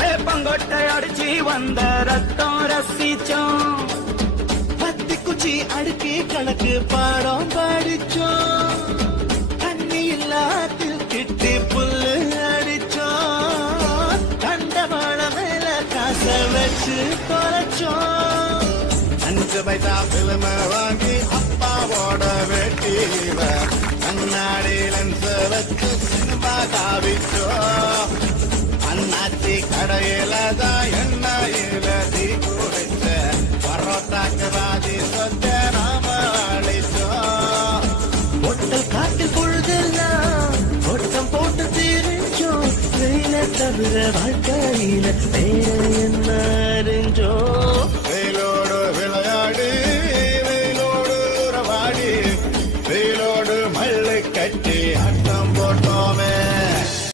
வேப்பங்கொட்டை அடிச்சு வந்த ரத்தம் ரசிச்சோம், பத்தி குச்சி அடுக்கி கணக்கு பாடம் படிச்சோம், தண்ணி இல்லாத்தில் கிட்டி புல்லு அடிச்சோம், கண்டவாள மேல காச வச்சு தொலைச்சோம். 5 பைசா பிலிம வாங்கி அப்பாவோட வெட்டியில கண்ணாடி லென்ஸ் வச்சு சினிமா காவிச்சோம். அண்ணாச்சி கடையில தான் எண்ணெயில தீ குடிச்ச பரோட்டாக்கு வாதி சொந்த நாம அழிச்சோம். ஒட்டல் காட்டில் பொழுதெல்லாம் ஒட்டம் போட்டு தீரிச்சோம். வெயில தவிர வாழ்க்கையில வேற என்ன